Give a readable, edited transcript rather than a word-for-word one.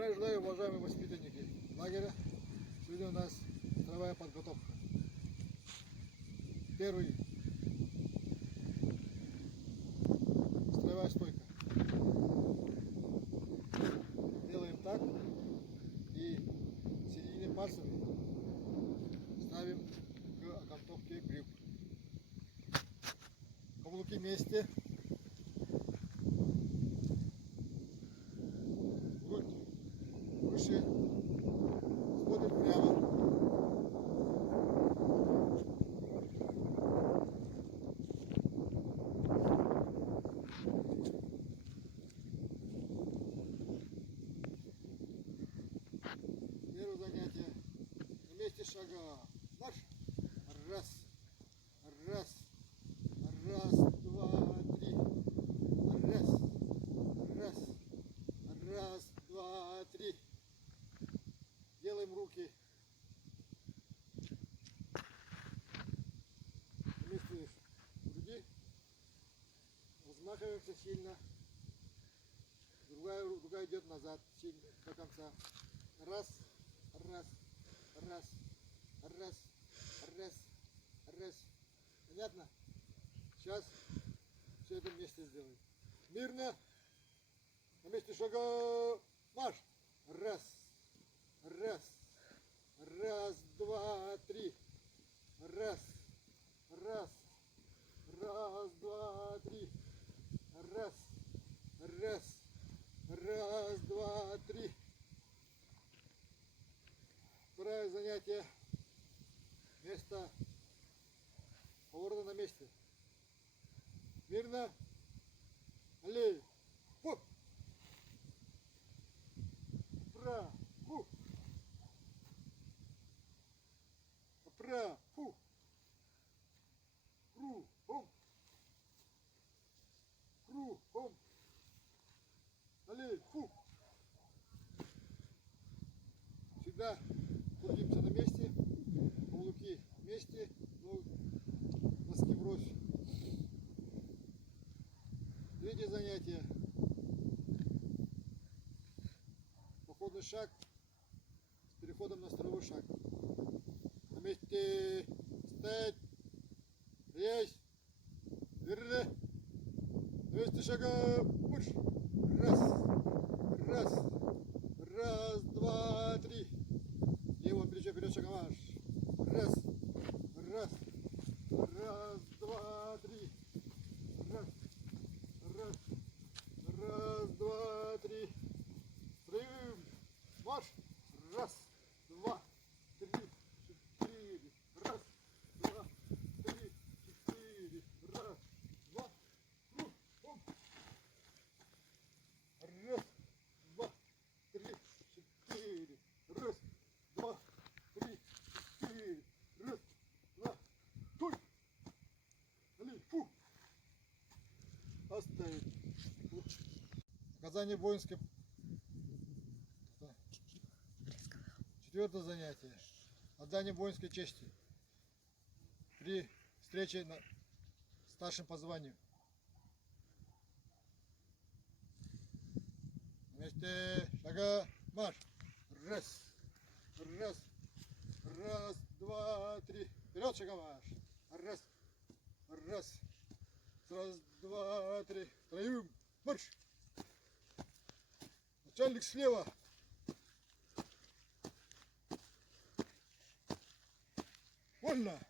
Здравия желаю, уважаемые воспитанники лагеря. Сегодня у нас строевая подготовка. Первый. Строевая стойка. Делаем так и середине пальцев ставим к окантовке брюк. Каблуки вместе. Грудь выше. Смотрим прямо. Первое занятие. На месте шага. Марш. Раз. Раз. Раз, два, три. Раз. Раз. Раз, два, три. Делаем руки. Вместе груди. Размахиваемся сильно. Другая идет назад сильно до конца. Раз, раз, раз, раз, раз, раз. Понятно? Сейчас все это вместе сделаем. Мирно. На месте шага. Марш. Раз, раз, раз, два, три. Раз, раз, раз, два, три. Раз, раз, раз, два, три. Второе занятие. Место поворота на месте. Мирно. Аллей. Фу. Пра. Фу. Пра. Фу. Кру. Хом. Кру. Хом. Аллей. Фу. Всегда крутимся на месте. Каблуки вместе. Носки врозь. Третье занятие. Походный шаг с переходом на строевой шаг. На месте стоять. Есть. Верно. На месте шага. Марш. Раз. Раз. Раз, два, три. Левое плечо вперед, шагом марш. Раз. Раз. Раз, два, три. Раз. Раз. Раз, два, три. Строим. Марш. Раз, два, три, четыре. Раз, два, три, четыре. Раз, два. Оп. Раз, два, три, четыре. Раз, два, три, четыре. Раз, два. Стой. Али, фу. Оставить. Оказание воинской. Четвертое занятие. Отдание воинской чести. При встрече с старшим по званию. Вместе шага марш. Раз. Раз. Раз, два, три. Вперед шага марш. Раз. Раз. Раз, два, три. Троим. Марш. Начальник слева. Вольно.